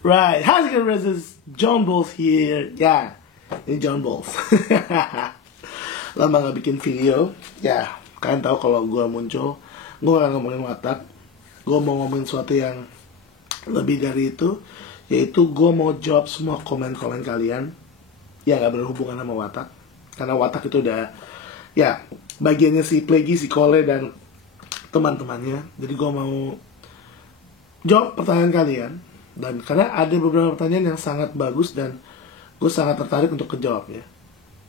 Right, how's it going, This John Balls here. Ya, ini John Balls. Lama gak bikin video. Ya, kalian tahu kalau gue muncul, gue gak ngomongin watak. Gue mau ngomongin sesuatu yang lebih dari itu, yaitu gue mau jawab semua komen-komen kalian yang gak berhubungan sama watak. Karena watak itu udah, ya, bagiannya si Plegi, si Kole, dan teman-temannya. Jadi gue mau jawab pertanyaan kalian. Dan karena ada beberapa pertanyaan yang sangat bagus dan gue sangat tertarik untuk kejawabnya.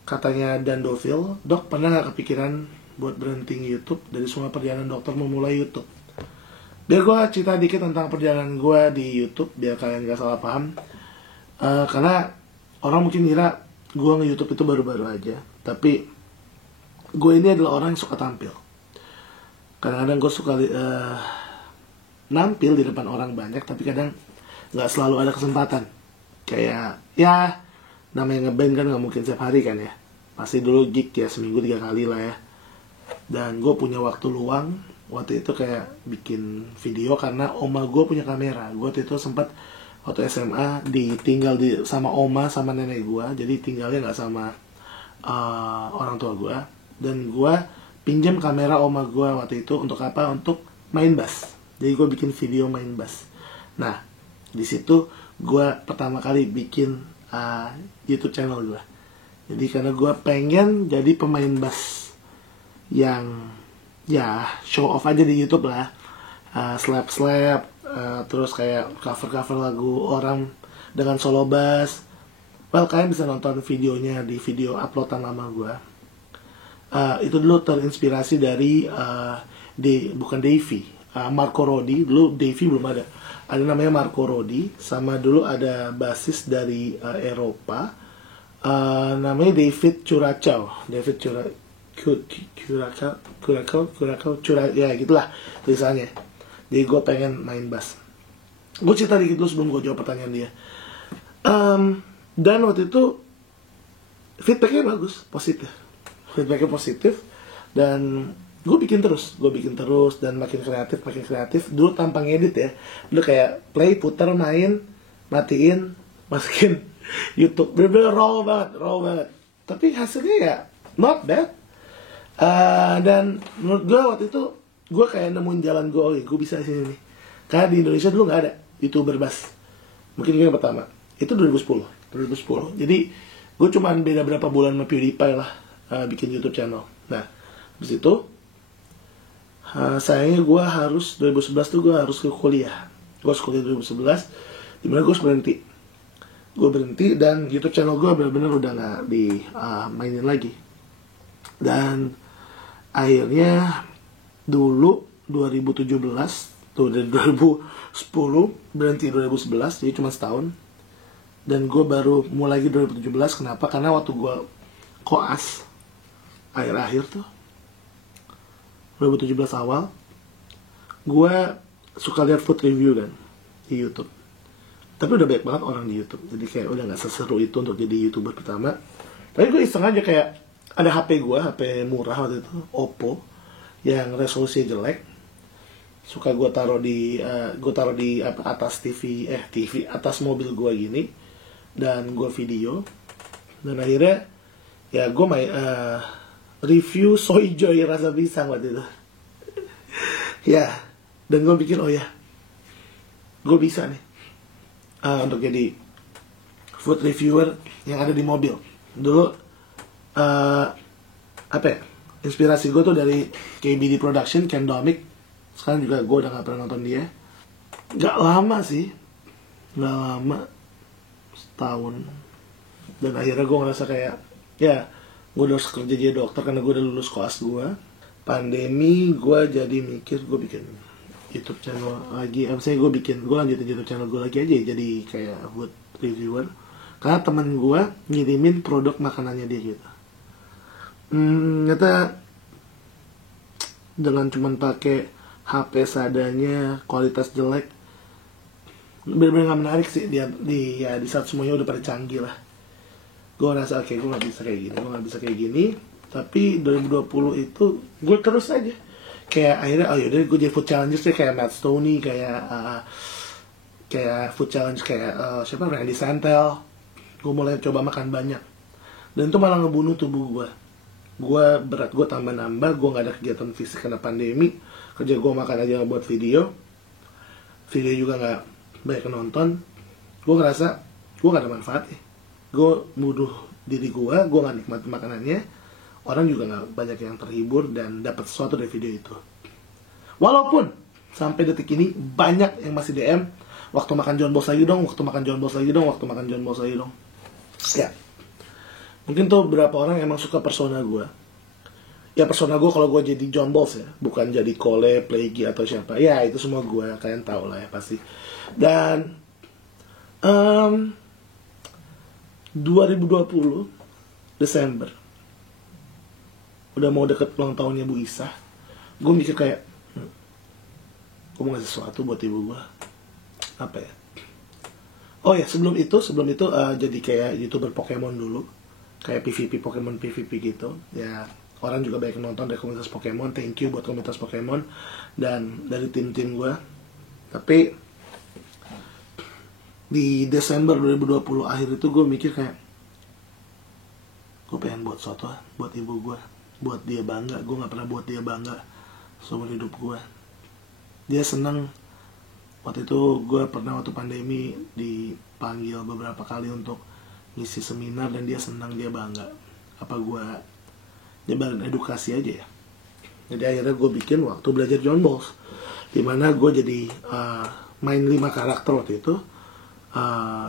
Katanya Dandoville, dok pernah gak kepikiran buat berhenti YouTube dari semua perjalanan dokter memulai YouTube? Biar gue cerita dikit tentang perjalanan gue di YouTube, biar kalian gak salah paham. Karena orang mungkin kira gue nge-YouTube itu baru-baru aja. Tapi gue ini adalah orang yang suka tampil. Kadang-kadang gue suka nampil di depan orang banyak, tapi kadang nggak selalu ada kesempatan. Kayak ya namanya ngeband kan nggak mungkin setiap hari kan ya, pasti dulu gig ya seminggu 3 kali lah ya. Dan gue punya waktu luang waktu itu kayak bikin video karena oma gue punya kamera. Gue waktu itu sempat waktu SMA ditinggal sama oma sama nenek gue, jadi tinggalnya nggak sama orang tua gue. Dan gue pinjam kamera oma gue waktu itu untuk apa? Untuk main bass. Jadi gue bikin video main bass. Nah, di situ gue pertama kali bikin YouTube channel gue. Jadi karena gue pengen jadi pemain bass yang ya show off aja di YouTube lah, slap terus kayak cover lagu orang dengan solo bass. Well, kalian bisa nonton videonya di video uploadan lama gue. Itu dulu terinspirasi dari bukan Davey, Marco Rodi. Dulu Davey belum ada namanya Marco Rodi, sama dulu ada basis dari Eropa, namanya David Curacao, ya gitulah tulisannya. Jadi gue pengen main bass. Gue cerita dikit dulu sebelum gue jawab pertanyaan dia. Dan waktu itu feedbacknya bagus, positif. Dan gue bikin terus dan makin kreatif. Dulu tanpa ngedit ya, dulu kayak play, putar, main, matiin, masukin YouTube. Bener-bener raw banget. Tapi hasilnya ya not bad. Dan menurut gue waktu itu gue kayak nemuin jalan gue, gue bisa di sini nih. Karena di Indonesia dulu nggak ada YouTuber bass. Mungkin yang pertama itu 2010. Jadi gue cuman beda berapa bulan sama PewDiePie lah bikin YouTube channel. Nah, habis itu sayangnya gue harus 2011 tuh gue harus ke kuliah. Gue harus kuliah 2011, dimana gue harus berhenti. Gue berhenti dan YouTube channel gue benar-benar udah nggak dimainin lagi. Dan akhirnya dulu 2017 tuh dari 2010 berhenti 2011, jadi cuma setahun. Dan gue baru mulai lagi 2017. Kenapa? Karena waktu gue koas akhir-akhir tuh 2017 awal, gue suka lihat food review kan di YouTube. Tapi udah banyak banget orang di YouTube, jadi kayak udah nggak seseru itu untuk jadi YouTuber pertama. Tapi gue iseng aja, kayak ada HP murah waktu itu, Oppo, yang resolusinya jelek. Suka gue taruh di atas TV atas mobil gue gini, dan gue video. Dan akhirnya ya gue review soy joy rasa pisang waktu itu. Ya, dan gue pikir oh ya, gue bisa nih untuk jadi food reviewer yang ada di mobil. Dulu inspirasi gue tuh dari KBD Production, Ken Domick. Sekarang juga gue udah gak pernah nonton dia. Gak lama, setahun. Dan akhirnya gue ngerasa kayak ya gue udah harus kerja jadi dokter karena gue udah lulus koas gue. Pandemi gue jadi mikir gue bikin YouTube channel lagi. Gue lanjutin YouTube channel gue lagi aja jadi kayak food reviewer. Karena temen gue ngirimin produk makanannya dia gitu. Ternyata dengan cuman pakai HP seadanya, kualitas jelek, bener-bener gak menarik sih. Di saat semuanya udah pada canggih lah, gue ngerasa oke, gue gak bisa kayak gini. Tapi 2020 itu gue terus aja kayak akhirnya yaudah gue jadi food challengers deh, kayak Matt Stoney, kayak kayak food challenge kayak siapa, Randy Santel. Gue mulai coba makan banyak, dan itu malah ngebunuh tubuh gue. Berat gue tambah nambah, gue nggak ada kegiatan fisik karena pandemi. Kerja gue makan aja buat video juga nggak banyak yang nonton. Gue ngerasa gue nggak ada manfaatnya. Gue bunuh diri gue nggak nikmat makanannya. Orang juga nggak banyak yang terhibur dan dapat sesuatu dari video itu. Walaupun sampai detik ini banyak yang masih DM, waktu makan John Boss lagi dong, waktu makan John Boss lagi dong, waktu makan John Boss lagi dong. Ya, mungkin tuh beberapa orang emang suka persona gue. Ya persona gue kalau gue jadi John Boss ya, bukan jadi Cole, Plaguey atau siapa. Ya itu semua gue, kalian tau lah ya pasti. Dan 2020 Desember, udah mau deket ulang tahunnya Bu Isa, gue mikir kayak gue mau ngasih sesuatu buat ibu gue. Apa ya? Oh ya, sebelum itu jadi kayak YouTuber Pokemon dulu, kayak PvP Pokemon PvP gitu. Ya orang juga banyak yang nonton dari komunitas Pokemon. Thank you buat komunitas Pokemon dan dari tim-tim gue. Tapi di Desember 2020 akhir itu gue mikir kayak gue pengen buat sesuatu buat ibu gue, buat dia bangga. Gue nggak pernah buat dia bangga seumur hidup gue. Dia seneng. Waktu itu gue pernah waktu pandemi dipanggil beberapa kali untuk ngisi seminar dan dia senang, dia bangga. Apa gue nyebarin edukasi aja ya. Jadi akhirnya gue bikin waktu belajar John Boss, dimana gue jadi main 5 karakter waktu itu.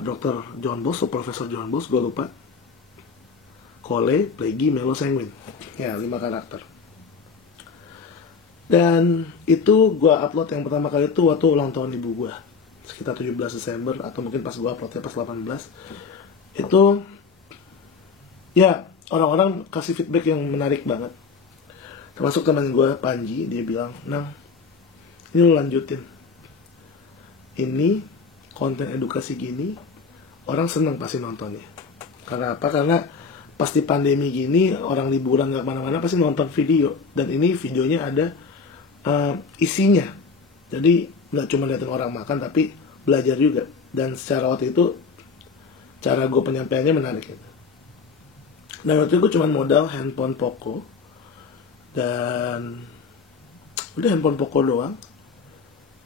Dr. John Boss atau Profesor John Boss, gue lupa. Cole, Plaguey, Melo, Sanguine. Ya 5 karakter. Dan itu gue upload yang pertama kali itu waktu ulang tahun ibu gue, sekitar 17 Desember, atau mungkin pas gue uploadnya pas 18. Itu ya orang-orang kasih feedback yang menarik banget. Termasuk teman gue Panji, dia bilang, "Nang, ini lo lanjutin. Ini konten edukasi gini orang seneng pasti nontonnya." Karena apa? Karena pasti pandemi gini orang liburan gak kemana-mana pasti nonton video. Dan ini videonya ada isinya, jadi nggak cuma liatin orang makan tapi belajar juga. Dan secara waktu itu cara gue penyampaiannya menarik gitu. Dan waktu itu gue cuma modal handphone Poco, dan udah handphone Poco doang.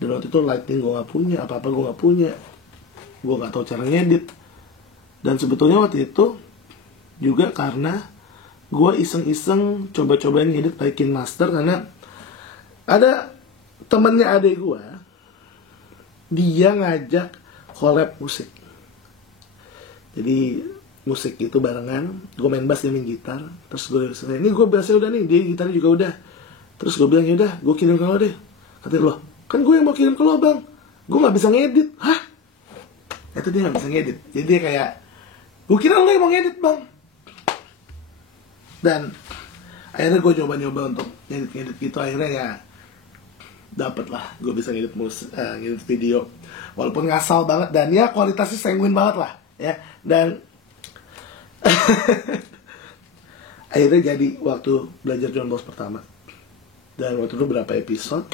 Dan waktu itu lighting gue nggak punya, apa-apa gue nggak punya, gue nggak tahu cara ngedit. Dan sebetulnya waktu itu juga karena gue iseng-iseng coba-cobain ngedit pakai KineMaster, karena ada temennya adik gue, dia ngajak collab musik. Jadi musik itu barengan, gue main bass, dia main gitar. Terus gue bilang, ini gue bassnya udah nih, dia gitarnya juga udah. Terus gue bilang, yaudah gue kirim ke lo deh. Katanya, loh kan gue yang mau kirim ke lo bang, gue gak bisa ngedit. Hah? Itu dia gak bisa ngedit. Jadi dia kayak, gue kira lo yang mau ngedit bang. Dan akhirnya gue coba-nyoba untuk ngedit gitu. Akhirnya ya dapet lah, gue bisa ngedit video walaupun ngasal banget, dan ya kualitasnya sanguin banget lah ya. Dan akhirnya jadi waktu belajar John Boss pertama, dan waktu itu berapa episode,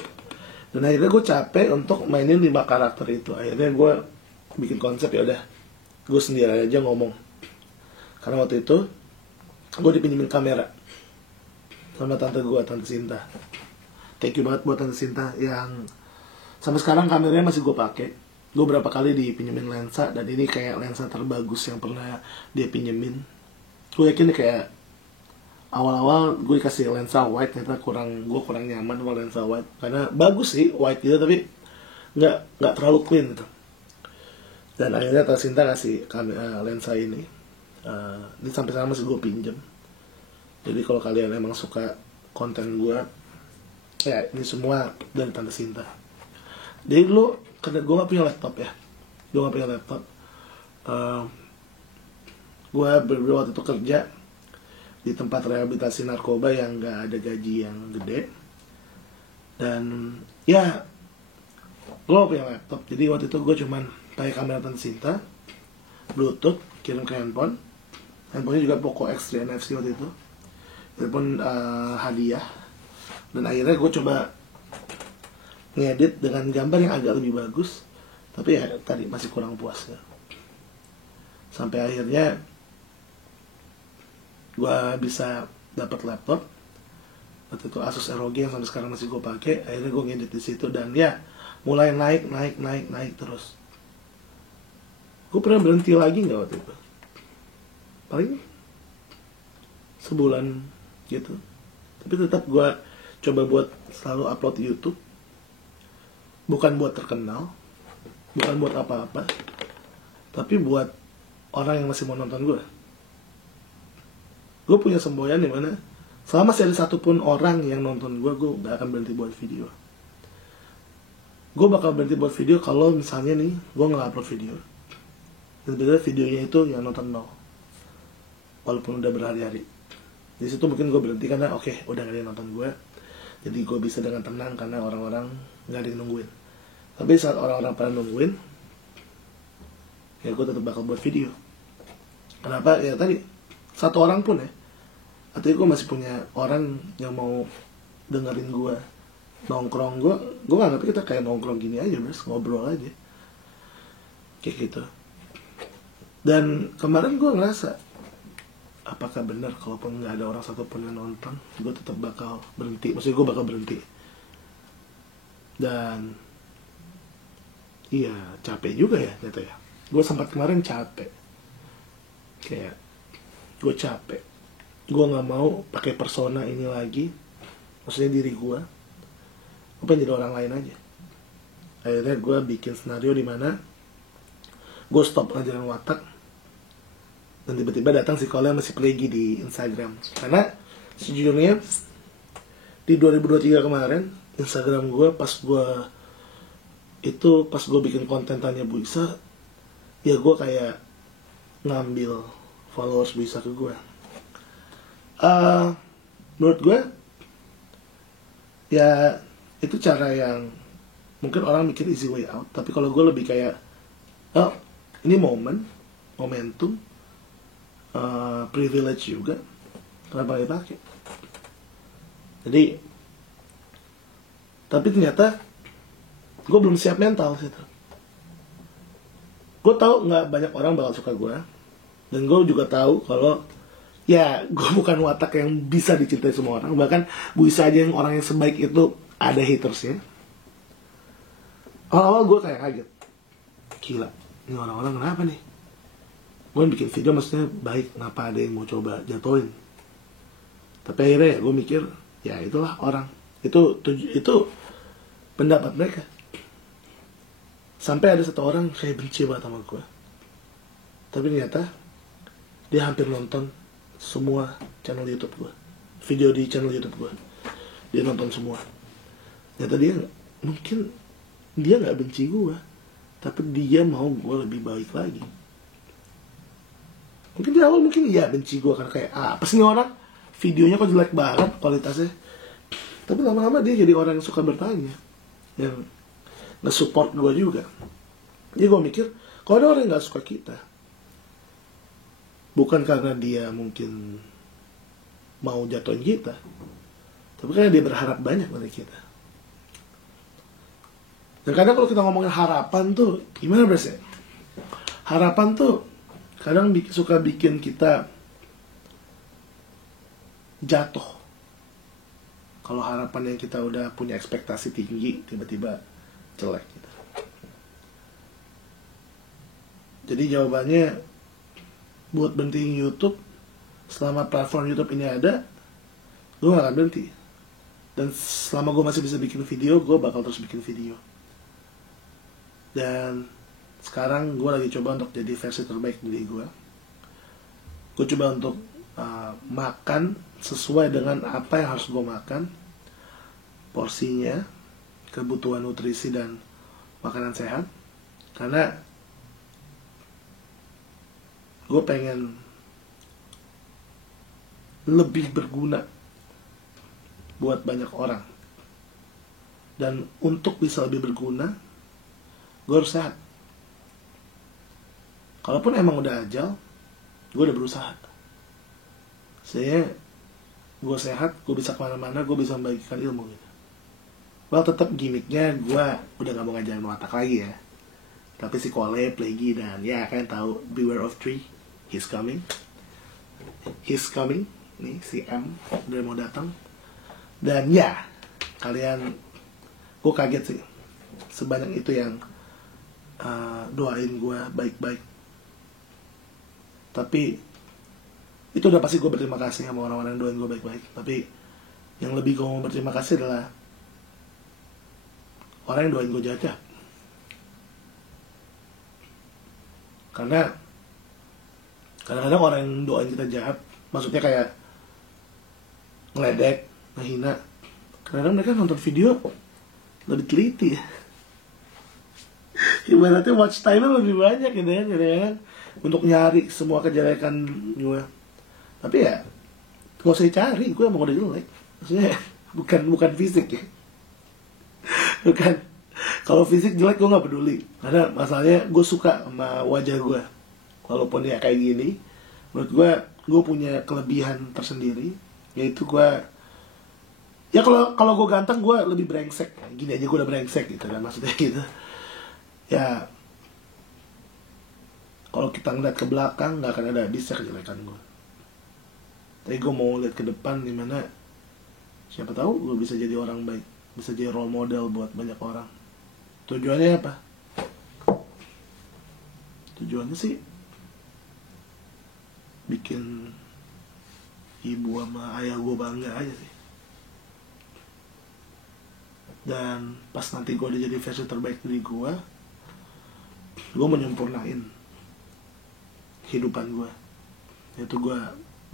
dan akhirnya gue capek untuk mainin 5 karakter itu. Akhirnya gue bikin konsep, ya udah gue sendiri aja ngomong, karena waktu itu gue dipinjemin kamera sama tante gue, Tante Sinta. Thank you banget buat Tante Sinta yang sampai sekarang kameranya masih gue pakai. Gue berapa kali dipinjemin lensa, dan ini kayak lensa terbagus yang pernah dia pinjemin. Gue yakin kayak awal-awal gue dikasih lensa wide, ternyata gue kurang nyaman sama lensa wide, karena bagus sih wide gitu tapi nggak terlalu clean gitu. Dan akhirnya Tante Sinta kasih lensa ini. Ini sampai sekarang masih gue pinjem. Jadi kalau kalian emang suka konten gue, ya ini semua dari Tante Sinta. Jadi dulu karena gue gak punya laptop ya, gue berdua waktu itu kerja di tempat rehabilitasi narkoba yang gak ada gaji yang gede. Dan ya gue gak punya laptop, jadi waktu itu gue cuman pakai kamera Tante Sinta, Bluetooth, kirim ke handphone. Handphonenya juga Poco X3 NFC waktu itu, handphone hadiah. Dan akhirnya gue coba ngedit dengan gambar yang agak lebih bagus, Tapi ya tadi masih kurang puas ya. Sampai akhirnya gue bisa dapat laptop waktu itu, Asus ROG yang sampai sekarang masih gue pakai. Akhirnya gue ngedit di situ dan ya mulai naik terus. Gue pernah berhenti lagi nggak waktu itu? Paling sebulan gitu. Tapi tetap gue coba buat selalu upload di YouTube. Bukan buat terkenal, bukan buat apa-apa, tapi buat orang yang masih mau nonton gue. Gue punya semboyan dimana selama masih ada satupun orang yang nonton gue gak akan berhenti buat video. Gue bakal berhenti buat video kalau misalnya nih gue nggak upload video, dan biasanya videonya itu yang nonton 0, walaupun udah berhari-hari. Di situ mungkin gue berhenti karena oke, udah gak ada yang nonton gue, jadi gue bisa dengan tenang karena orang-orang gak ada yang nungguin. Tapi saat orang-orang pada nungguin, ya gue tetap bakal buat video. Kenapa? Ya tadi, satu orang pun ya, artinya gue masih punya orang yang mau dengerin gue nongkrong. Gue gak ngerti, kita kayak nongkrong gini aja mas, ngobrol aja kayak gitu. Dan kemarin gue ngerasa, apakah benar kalaupun gak ada orang satupun yang nonton, gue tetap bakal berhenti. Maksudnya gue bakal berhenti. Dan iya, capek juga ya ternyata ya. Gue sempat kemarin capek. Kayak gue capek. Gue gak mau pakai persona ini lagi. Maksudnya diri gue. Gue pengen jadi orang lain aja. Akhirnya gue bikin skenario dimana gue stop ngajarin watak. Dan tiba-tiba datang si Kola masih plagi di Instagram. Karena sejujurnya di 2023 kemarin, Instagram gue pas gue bikin konten tanya Bu Isa, ya gue kayak ngambil followers Bu Isa ke gue. Menurut gue ya itu cara yang mungkin orang mikir easy way out, tapi kalau gue lebih kayak, oh ini momentum, privilege juga, kenapa gak dipakai? Jadi, tapi ternyata gue belum siap mental situ. Gue tahu nggak banyak orang bakal suka gue, dan gue juga tahu kalau ya gue bukan watak yang bisa dicintai semua orang. Bahkan Bu Isa aja yang orang yang sebaik itu ada hatersnya. Awal-awal gue kayak kaget, gila, ini orang-orang kenapa nih? Gue bikin video maksudnya baik, kenapa ada yang mau coba jatuhin? Tapi akhirnya ya gue mikir, ya itulah orang, itu pendapat mereka. Sampai ada satu orang saya benci banget sama gue, tapi ternyata dia hampir nonton semua channel YouTube gue, video di channel YouTube gue, dia nonton semua. Ternyata dia mungkin dia nggak benci gue, tapi dia mau gue lebih baik lagi. Mungkin di awal mungkin ya benci gue karena kayak apa sih nih orang, videonya kok jelek banget kualitasnya. Tapi lama-lama dia jadi orang yang suka bertanya, yang nge-support gue juga. Jadi gue mikir, kalau ada orang yang gak suka kita, bukan karena dia mungkin mau jatuhin kita, tapi karena dia berharap banyak dari kita. Dan kadang kalau kita ngomongin harapan tuh, gimana Bres ya? Harapan tuh kadang suka bikin kita jatuh. Kalau harapan yang kita udah punya ekspektasi tinggi, tiba-tiba jelek gitu. Jadi jawabannya buat berhenti YouTube, selama platform YouTube ini ada, gue gak akan berhenti. Dan selama gue masih bisa bikin video, gue bakal terus bikin video. Dan sekarang gue lagi coba untuk jadi versi terbaik diri gue. Gue coba untuk makan sesuai dengan apa yang harus gue makan, porsinya, kebutuhan nutrisi dan makanan sehat. Karena gue pengen lebih berguna buat banyak orang. Dan untuk bisa lebih berguna, gue harus sehat. Kalaupun emang udah ajal, gue udah berusaha. Saya gue sehat, gue bisa kemana-mana, gue bisa membagikan ilmu gitu. Well, tetap gimmicknya gue udah gak mau ngajarin watak lagi ya. tapi si collab lagi. Dan ya kalian tahu beware of three, he's coming nih, si M udah mau datang. Dan ya kalian, gue kaget sih sebanyak itu yang doain gue baik-baik. Tapi itu udah pasti gue berterima kasih sama orang-orang yang doain gue baik-baik. Tapi yang lebih gue mau berterima kasih adalah orang yang doain gue jahat. Karena kadang-kadang orang yang doain kita jahat, maksudnya kayak ngeledek, ngehina, kadang-kadang mereka nonton video lebih teliti ya. Ibaratnya watch time-nya lebih banyak gitu kan, untuk nyari semua kejelekan gue. Tapi ya gak usah cari, gue emang udah jelek. Maksudnya bukan fisik ya. Bukan. Kalau fisik jelek gue gak peduli, karena masalahnya gue suka sama wajah gue. Walaupun ya kayak gini, menurut gue punya kelebihan tersendiri, yaitu gue, ya kalau gue ganteng gue lebih brengsek. Gini aja gue udah brengsek gitu kan, maksudnya gitu. Ya kalau kita ngeliat ke belakang nggak akan ada habisnya kejelekan gue. Tapi gue mau lihat ke depan, dimana siapa tahu gue bisa jadi orang baik, bisa jadi role model buat banyak orang. Tujuannya apa? Tujuannya sih bikin ibu sama ayah gue bangga aja sih. Dan pas nanti gue udah jadi versi terbaik dari gue menyempurnain kehidupan gue. Yaitu gue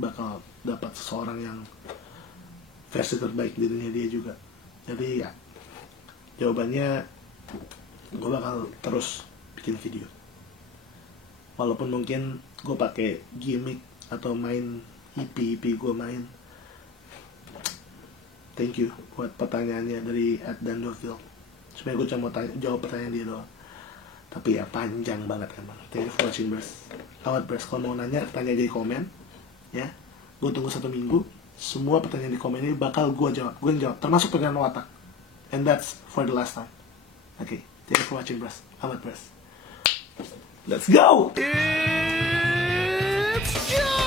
bakal dapat seseorang yang versi terbaik dirinya dia juga. Jadi ya jawabannya, gue bakal terus bikin video. Walaupun mungkin gue pakai gimmick atau main EP gue main. Thank you buat pertanyaannya dari @dandoville. Sebenarnya gue cuma mau jawab pertanyaan dia doang, tapi ya panjang banget emang. Thank you for watching bros. Awat bros, kalau mau nanya tanya aja di komen ya. Gue tunggu 1 minggu, semua pertanyaan di komen ini bakal gue jawab. Gue jawab, termasuk pertanyaan watak. And that's for the last time. Okay, thank you for watching bros. Awat bros, let's go. It's go!